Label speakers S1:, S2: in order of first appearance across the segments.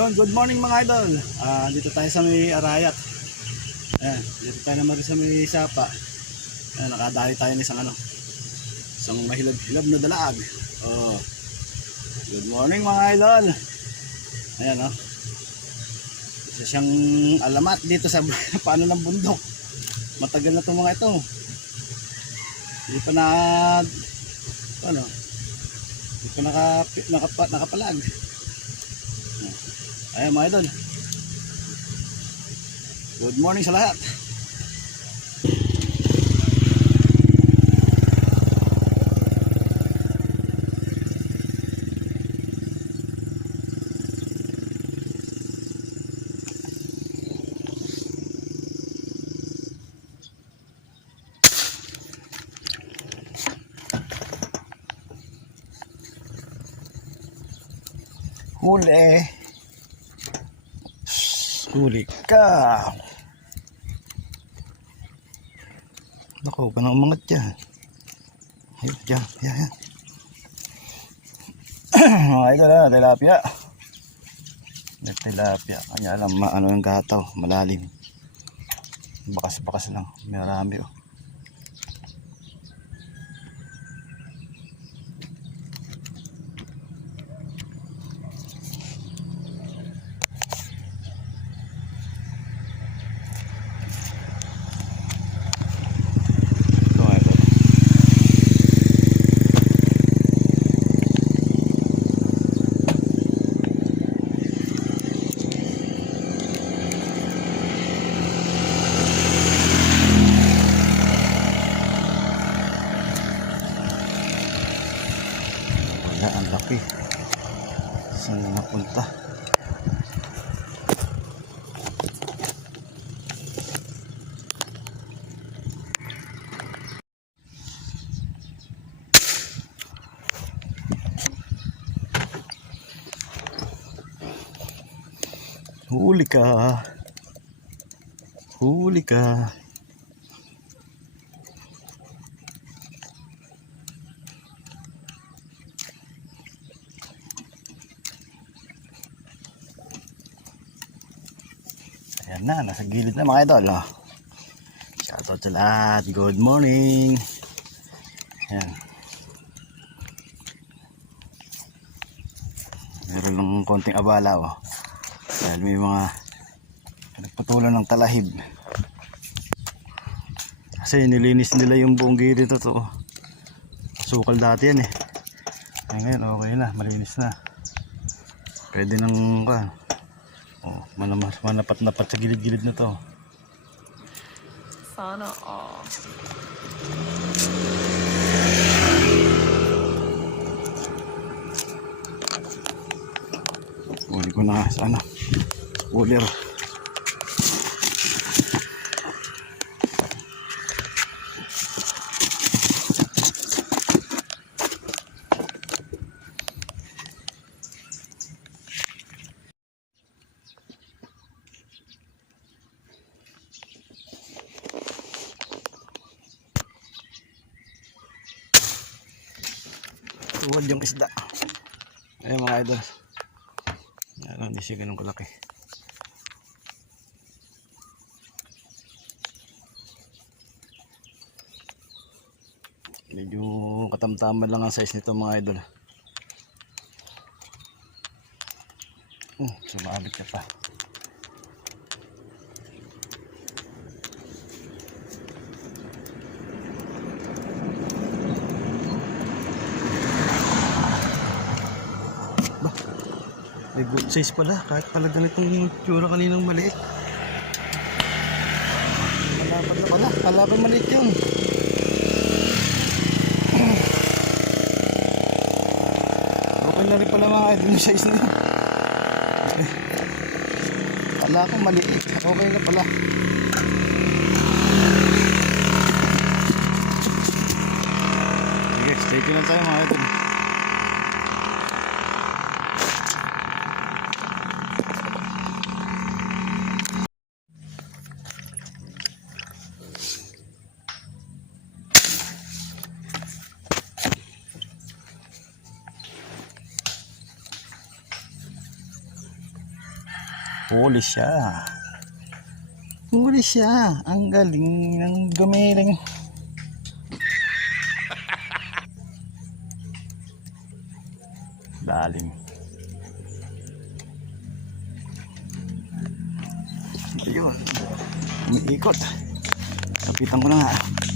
S1: Yon, good morning mga idol. Ah, dito tayo sa may Arayat. Ayan, dito tayo naman sa may Sapa. Ayan, nakadali tayo ng isang ano. Isang mahilab-hilab na dalag. Oh. Good morning mga idol. Ayan oh. Isa siyang alamat dito sa paano ng bundok. Matagal na itong mga ito. Hindi pa na ano, hindi pa naka, nakapa, nakapalag. Ayan mga idol. Good morning sa lahat. Huli. Huli ka. Naku, pa na umangat dyan. Ayun, dyan, yan, yan. Mga idol na, tilapia. Tilapia. Kanya alam, ma ano yung gataw, malalim. Bakas-bakas lang, marami oh. Ito, mga idol. Wala, ang laki. Saan na napunta? Huli ka. Huli ka. Ayan na, nasa gilid na mga idol. Oh. Shoutout sa lahat. Good morning. Ayan. Meron lang konting abala. Oh. Dahil may mga nagputulan ng talahib. Kasi nilinis nila yung buong gilid. To. Sukal dati yan eh. Ay ngayon okay na, malinis na. Pwede nang kan. Oh, manamas, manapat-napat sa gilid-gilid na to.
S2: Sana all.
S1: Huli ko na sa ano. Cooler. Tuwad yung isda. Ayun mga idol. Ano, hindi siya ganun kalaki. Katamtaman lang ang size nito mga idol. Hmm, sumabit ka pa. Bah, may good size pala. Kahit pala ganitong tsura kaninang maliit. Kalaban na pala. Kalaban maliit yun. Na pala mga idol yung size na yun. Kala ko maliit. Okay na pala. Sige, stay tuned lang tayo mga idol. Huli siya. Huli siya. Ang galing ng gumiling. Lalim. Ayun. Umiikot. Kapitan ko na nga.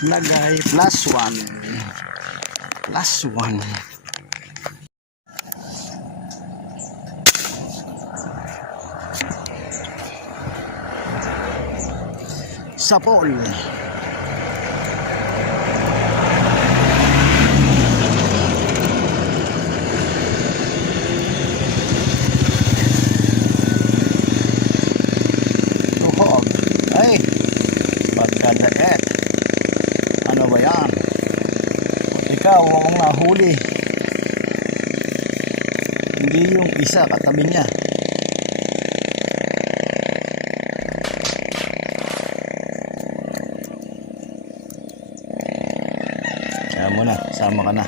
S1: Lagay plus one. Plus one. Sapol. Tuhog. Ay, pagkadaet. Ano ba yan? Ikaw, akong nahuli. Hindi yung isa katabi niya. Kaya mo na, sama ka na.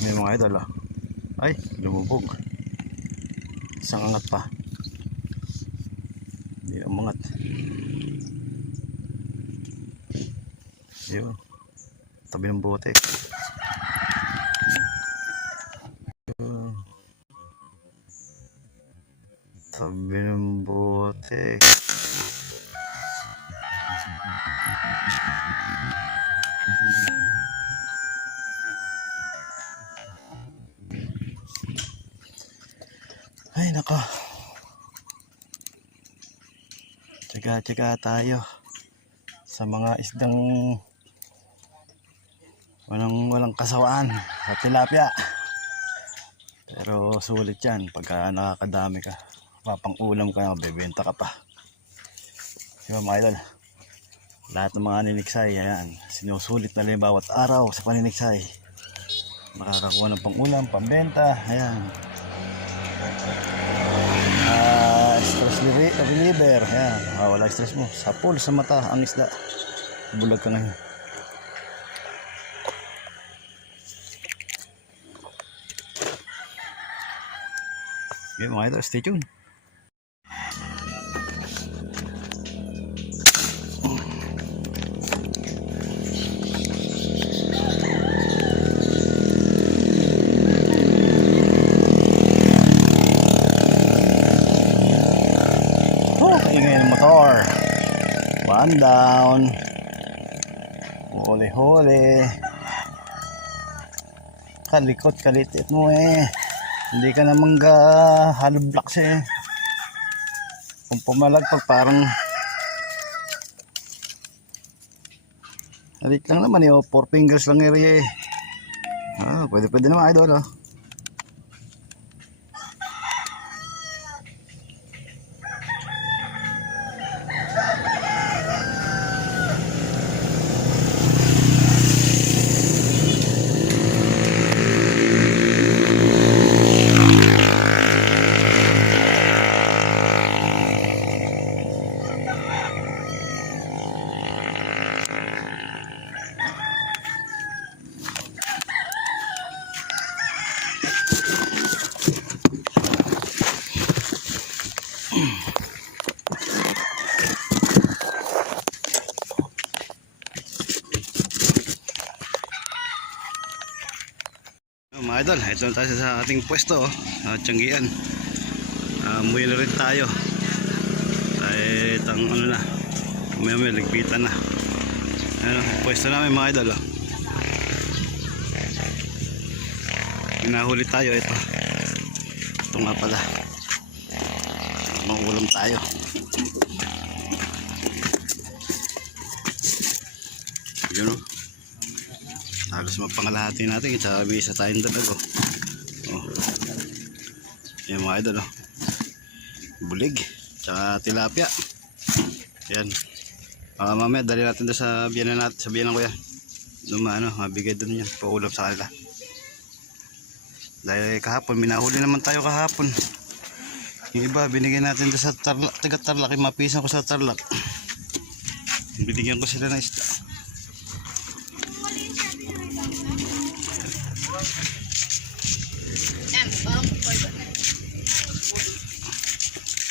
S1: May mga idol ah. Ay, lumubog. Isang angat pa. Hindi umangat. Yun. Tabi ng bote. Yun. Tabi ng bote. Ay, nako. Tsaga-tsaga tayo sa mga isdang walang walang kasawaan sa tilapia. Pero sulit yan pagka nakakadami ka. Papang ulam ka, bebenta ka pa. Di ba mga idol? Lahat ng mga niniksay, ayan, sinusulit na lang bawat araw sa paniniksay. Makakakuha ng pangulam, pambenta, ayan. Ah, stress reliever, reliever. Yan, ah, stress mo. Sa pool, sa mata, ang isda. Bulag ka ngayon. Okay, mga idol, stay tuned. Oh, motor. One down. Huli, huli. Kalikot, kalitit mo eh. Hindi ka namang ga hollow blocks eh. Kung pumalagpag parang Halit lang naman eh, oh. four fingers lang area eh. Ah, pwede pwede naman idol oh. Mga idol, ito na tayo sa ating pwesto, oh, uh, Tianggian. Uh, muwi na rin tayo. Ay, itang ano na, may may ligpitan na. Ano, pwesto namin mga idol. Oh. Hinahuli tayo ito. Ito nga pala. Mangulam tayo. Yun o. Halos mapangalahati natin. Sabi isa tayong dalago. Oh. Yan mga idol oh. Bulig. Tsaka tilapia. Yan. Baka mamaya dali natin doon sa biyanan natin. Sa biyanan ko yan. Doon ano, mabigay doon yan. Paulam sa kanila. Dahil kahapon, minahuli naman tayo kahapon. Yung iba, binigyan natin doon sa tarlak, taga tarlak. Yung mapisan ko sa tarlak. Binigyan ko sila ng isda. Em, bang koy ba na?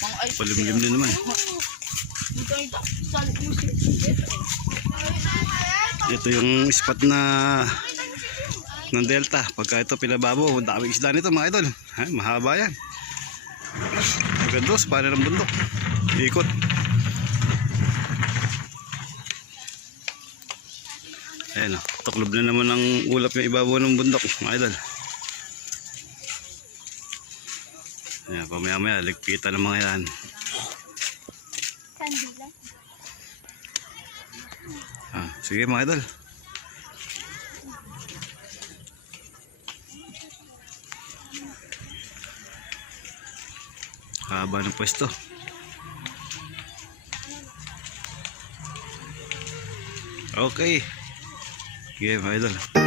S1: Mang ay. Palimlim din naman. Ito yung spot na ng Delta. Pagka ito pinababo, ang daming isda nito mga idol. Ha, mahaba yan. Maganda, sa paano ng bundok. Ikot. Ayan o, tuklob na naman ng ulap yung ibabaw ng bundok mga idol. Ayan, pamaya maya, ligpitan ng mga yan. Ah, sige mga idol. Haba ng pwesto. Okay. Sige mga idol.